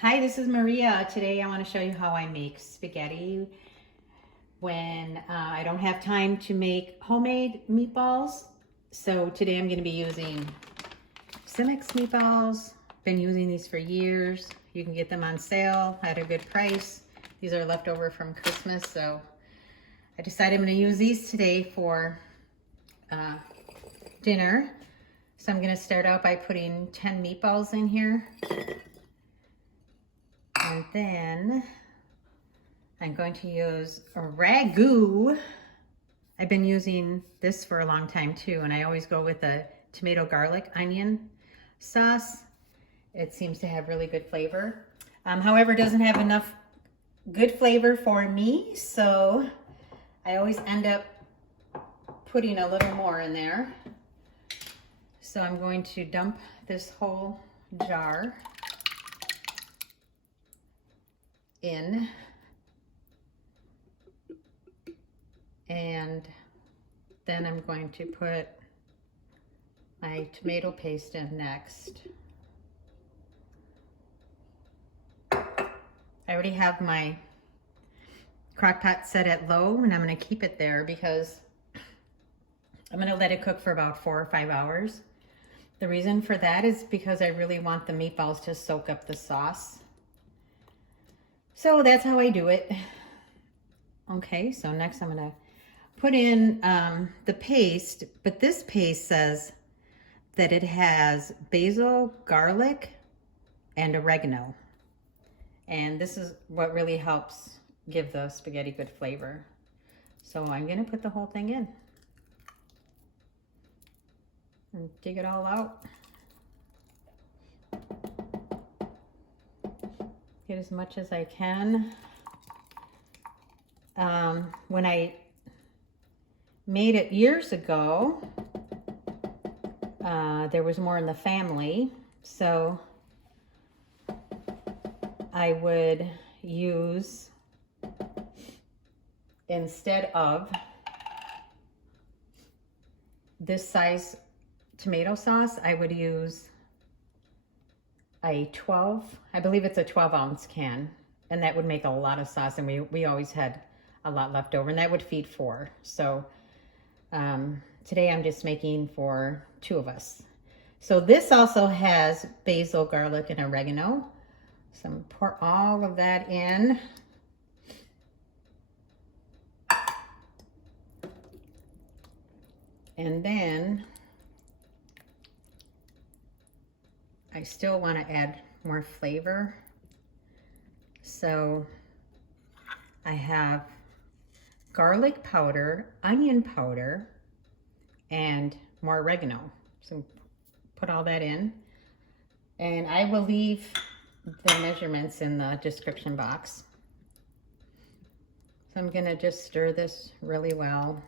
Hi, this is Maria. Today I want to show you how I make spaghetti when I don't have time to make homemade meatballs. So today I'm going to be using Simix meatballs. Been using these for years. You can get them on sale at a good price. These are leftover from Christmas, so I decided I'm going to use these today for dinner. So I'm going to start out by putting 10 meatballs in here. And then I'm going to use a Ragú. I've been using this for a long time too, and I always go with a tomato garlic onion sauce. It seems to have really good flavor. However, it doesn't have enough good flavor for me, so I always end up putting a little more in there. So I'm going to dump this whole jar in, and then I'm going to put my tomato paste in next. I already have my Crockpot set at low, and I'm going to keep it there because I'm going to let it cook for about 4 or 5 hours. The reason for that is because I really want the meatballs to soak up the sauce. So that's how I do it. Okay, so next I'm gonna put in the paste, but this paste says that it has basil, garlic, and oregano. And this is what really helps give the spaghetti good flavor. So I'm gonna put the whole thing in and dig it all out. Get as much as I can. When I made it years ago, there was more in the family, so I would use, instead of this size tomato sauce, I would use a 12, I believe it's a 12-ounce can, and that would make a lot of sauce, and we always had a lot left over, and that would feed 4. So today I'm just making for 2 of us. So this also has basil, garlic, and oregano. So I'm gonna pour all of that in. And then I still want to add more flavor. So I have garlic powder, onion powder, and more oregano. So put all that in. And I will leave the measurements in the description box. So I'm gonna just stir this really well.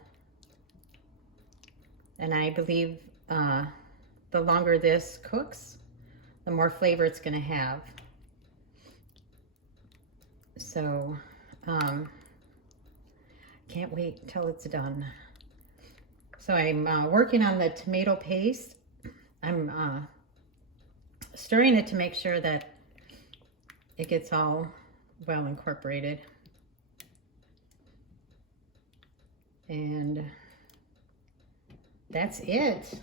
And I believe the longer this cooks, the more flavor it's gonna have. So, can't wait till it's done. So I'm working on the tomato paste. I'm stirring it to make sure that it gets all well incorporated. And that's it.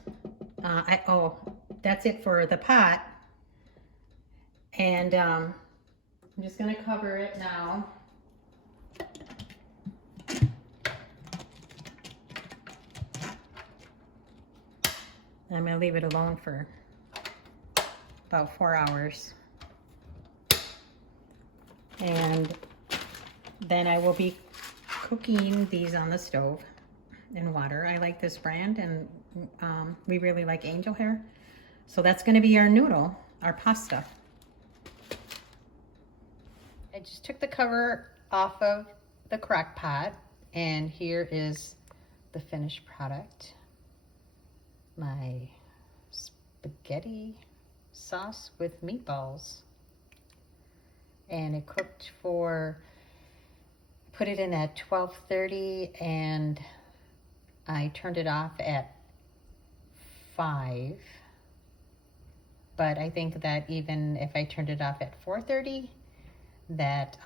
That's it for the pot. And I'm just gonna cover it now. I'm gonna leave it alone for about 4 hours. And then I will be cooking these on the stove in water. I like this brand, and we really like angel hair. So that's gonna be our noodle, our pasta. I just took the cover off of the crock pot, and here is the finished product. My spaghetti sauce with meatballs. And it cooked for, put it in at 12:30, and I turned it off at 5. but I think that even if I turned it off at 4:30, that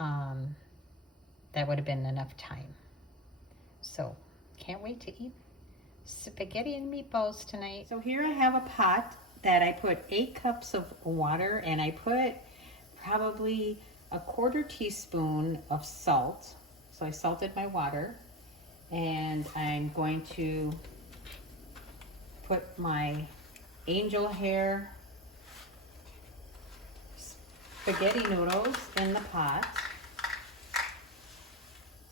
that would have been enough time. So can't wait to eat spaghetti and meatballs tonight. So here I have a pot that I put 8 cups of water, and I put probably a 1/4 teaspoon of salt. So I salted my water, and I'm going to put my angel hair spaghetti noodles in the pot.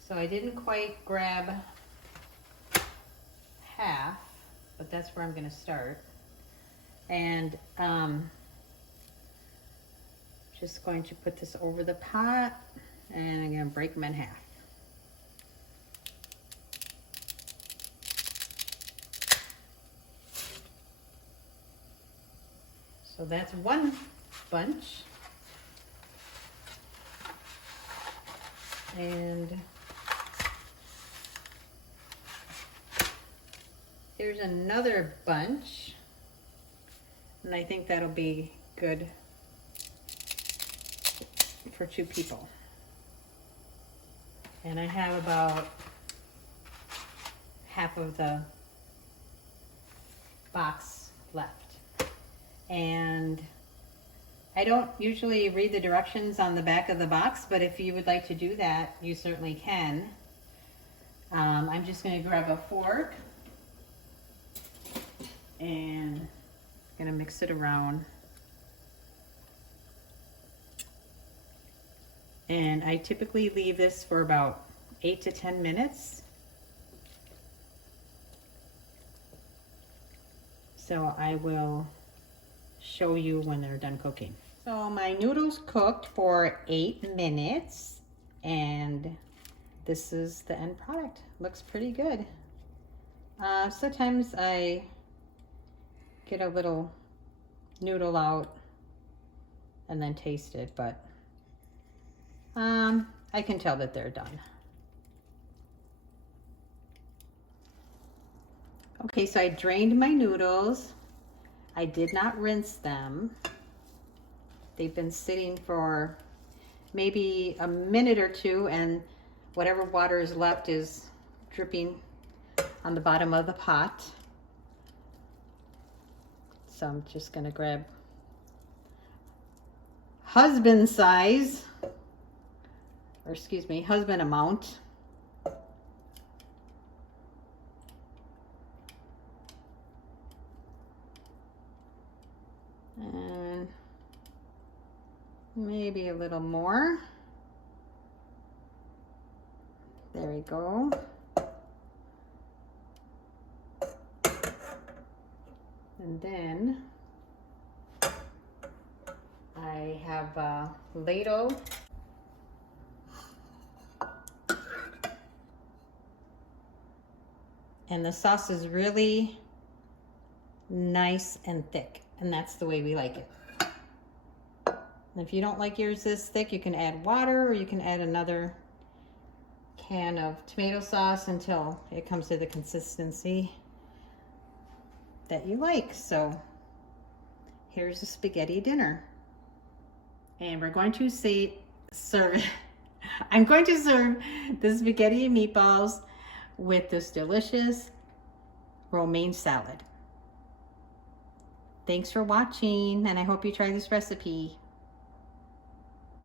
So I didn't quite grab half, but that's where I'm going to start. And just going to put this over the pot, and I'm going to break them in half. So that's one bunch. And here's another bunch, and I think that'll be good for 2 people. And I have about half of the box left. And I don't usually read the directions on the back of the box, but if you would like to do that, you certainly can. I'm just going to grab a fork and going to mix it around. And I typically leave this for about 8 to 10 minutes. So I will show you when they're done cooking. So my noodles cooked for 8 minutes, and this is the end product. Looks pretty good. Sometimes I get a little noodle out and then taste it, but I can tell that they're done. Okay, so I drained my noodles. I did not rinse them. They've been sitting for maybe a minute or 2, and whatever water is left is dripping on the bottom of the pot. So I'm just gonna grab husband size, or excuse me, husband amount. And maybe a little more. There we go. And then I have a ladle. And the sauce is really nice and thick, and that's the way we like it. And if you don't like yours this thick, you can add water, or you can add another can of tomato sauce until it comes to the consistency that you like. So here's the spaghetti dinner. And we're going to serve it. I'm going to serve the spaghetti and meatballs with this delicious romaine salad. Thanks for watching, and I hope you try this recipe.